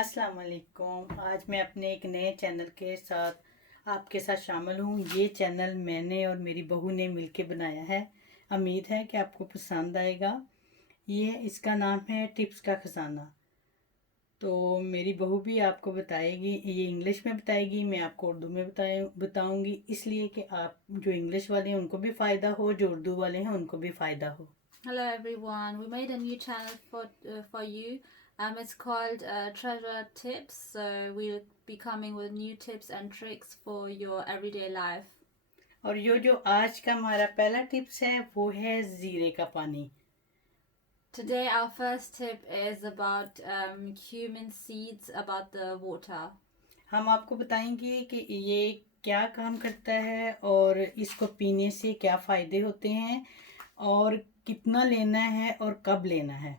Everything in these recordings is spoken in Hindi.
अस्सलाम वालेकुम। आज मैं अपने एक नए चैनल के साथ आपके साथ शामिल हूँ। ये चैनल मैंने और मेरी बहू ने मिलके बनाया है। उम्मीद है कि आपको पसंद आएगा। इसका नाम है टिप्स का खजाना। तो मेरी बहू भी आपको बताएगी, ये इंग्लिश में बताएगी, मैं आपको उर्दू में बताऊंगी, इसलिए कि आप जो इंग्लिश वाले हैं उनको भी फ़ायदा हो, जो उर्दू वाले हैं उनको भी फ़ायदा हो। Hello everyone. We made a new channel for you. It's called Treasure Tips. So we'll be coming with new tips and tricks for your everyday life. और जो आज का हमारा पहला टिप्स है वो है ज़ीरे का पानी। Today our first tip is about cumin seeds, about the water. हम आपको बताएंगे कि ये क्या काम करता है और इसको पीने से क्या फ़ायदे होते हैं और कितना लेना है और कब लेना है।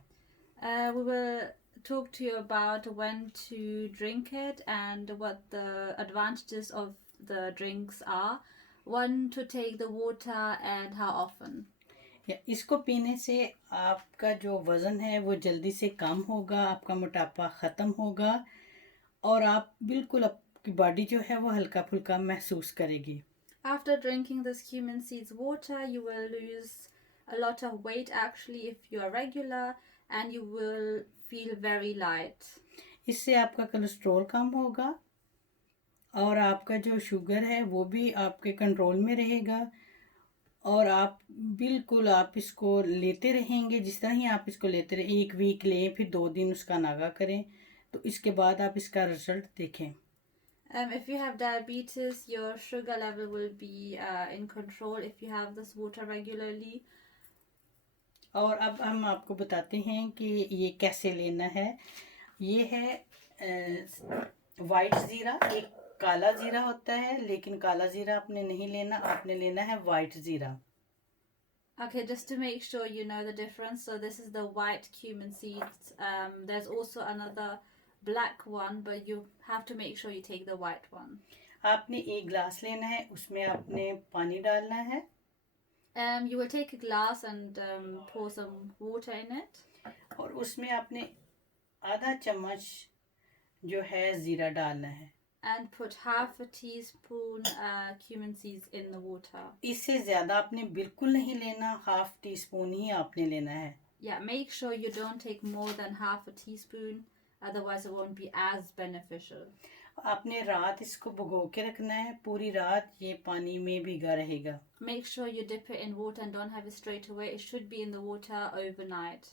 We will talk to you about when to drink it and what the advantages of the drinks are, when to take the water and how often. इसको पीने से आपका जो वज़न है वो जल्दी से कम होगा, आपका मोटापा ख़त्म होगा और आप बिल्कुल आपकी बॉडी जो है वो हल्का फुल्का महसूस करेगी। After drinking this cumin seeds water, you will lose a lot of weight actually if you are regular, and you will feel very light. इससे आपका कोलेस्ट्रॉल कम होगा और आपका जो शुगर है वो भी आपके कंट्रोल में रहेगा और आप इसको लेते रहेंगे। जिस तरह ही आप इसको लेते रहे, 1 वीक लें, फिर 2 दिन उसका नागा करें, तो इसके बाद आप इसका रिजल्ट देखें। If you have diabetes, your sugar level will be in control if you have this water regularly. और अब हम आपको बताते हैं कि ये कैसे लेना है। ये है वाइट ज़ीरा। एक काला ज़ीरा होता है, लेकिन काला ज़ीरा आपने नहीं लेना, आपने लेना है वाइट ज़ीरा। Okay, just to make sure you know the difference. So this is the white cumin seeds. There's also another black one, but you have to make sure you take the white one. आपने 1 गिलास लेना है, उसमें आपने पानी डालना है। You will take a glass and pour some water in it. और उसमें आपने आधा चम्मच जो है ज़ीरा डालना है। And put half a teaspoon cumin seeds in the water. इससे ज़्यादा आपने बिल्कुल नहीं लेना, हाफ टी स्पून ही आपने लेना है। Yeah, make sure you don't take more than half a teaspoon, otherwise it won't be as beneficial. आपने रात इसको भिगो के रखना है, पूरी रात ये पानी में भीगा रहेगा। Make sure you dip it in water and don't have it straight away. It should be in the water overnight.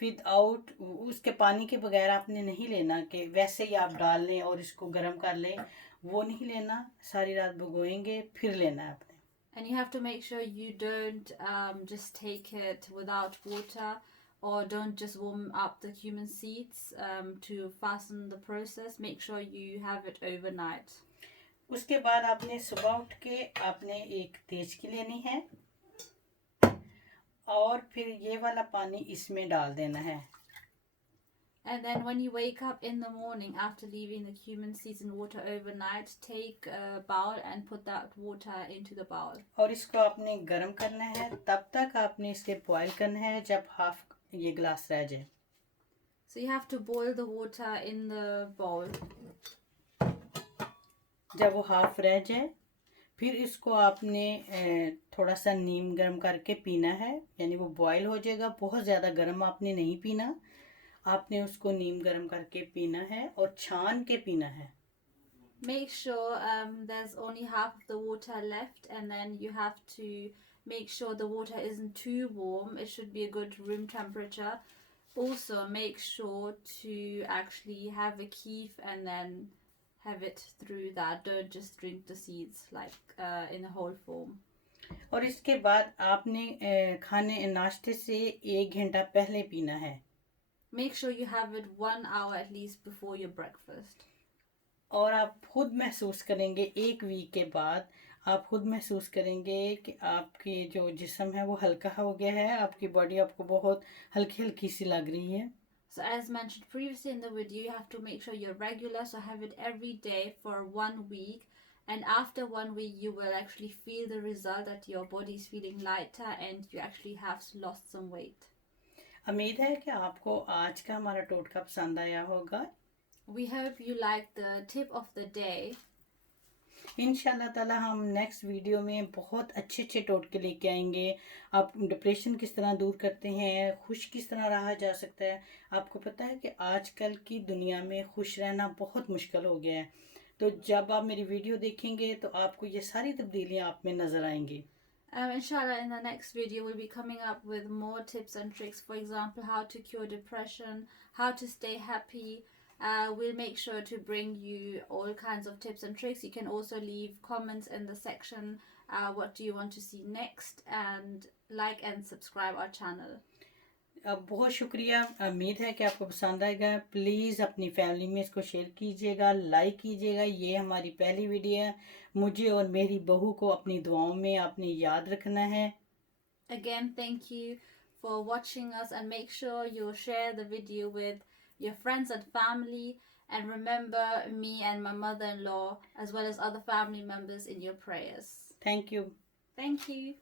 Without उसके पानी के बगैर आपने नहीं लेना कि वैसे ही आप डाल लें और इसको गर्म कर लें, वो नहीं लेना। सारी रात भिगोएंगे फिर लेना है आपने। And you have to make sure you don't just take it without water, or don't just warm up the cumin seeds to fasten the process. Make sure you have it overnight. उसके बाद आपने सुबह उठ के आपने एक तेज की लेनी है और फिर ये वाला पानी इसमें डाल देना है। And then when you wake up in the morning after leaving the cumin seeds in water overnight, take a bowl and put that water into the bowl. और इसको आपने गर्म करना है, तब तक आपने इसे बॉईल करना है जब हाफ ये गिलास रह जाए। So you have to boil the water in the bowl. जब वो हाफ रह जाए फिर इसको आपने थोड़ा सा नीम गर्म करके पीना है, यानी वो बॉईल हो जाएगा। बहुत ज़्यादा गर्म आपने नहीं पीना, आपने उसको नीम गर्म करके पीना है और छान के पीना है। Make sure there's only half of the water left, and then you have to make sure the water isn't too warm. It should be a good room temperature. Also, make sure to actually have a keef and then have it through that. Don't just drink the seeds like in a whole form. और इसके बाद आपने खाने नाश्ते से 1 घंटा पहले पीना है। Make sure you have it 1 hour at least before your breakfast. और आप खुद महसूस करेंगे, 1 वीक के बाद आप खुद महसूस करेंगे कि आपकी जो जिस्म है वो हल्का हो गया है, आपकी बॉडी आपको बहुत हल्की हल्की सी लग रही है। So as mentioned previously in the video, you have to make sure you're regular. So have it every day for 1 week. And after 1 week, you will actually feel the result that your body is feeling lighter and you actually have lost some weight. उम्मीद है कि आपको आज का हमारा टोटका पसंद आया होगा। We hope you like the tip of the day. इंशाल्लाह ताला हम नेक्स्ट वीडियो में बहुत अच्छे अच्छे टोटके लेके आएंगे। आप डिप्रेशन किस तरह दूर करते हैं, खुश किस तरह रहा जा सकता है। आपको पता है कि आजकल की दुनिया में खुश रहना बहुत मुश्किल हो गया है। तो जब आप मेरी वीडियो देखेंगे तो आपको ये सारी तब्दीलियां आप में नज़र आएंगी। Inshallah, in the next video, we'll be coming up with more tips and tricks. For example, how to cure depression, how to stay happy. We'll make sure to bring you all kinds of tips and tricks. You can also leave comments in the section. What do you want to see next? And like and subscribe our channel. बहुत शुक्रिया। उम्मीद है कि आपको पसंद आएगा। प्लीज़ अपनी फैमिली में इसको शेयर कीजिएगा, लाइक कीजिएगा। ये हमारी पहली वीडियो है। मुझे और मेरी बहू को अपनी दुआओं में आपने याद रखना है। Again, thank you for watching us, and make sure you share the video with your friends and family, and remember me and my mother-in-law as well as other family members in your prayers. Thank you. Thank you.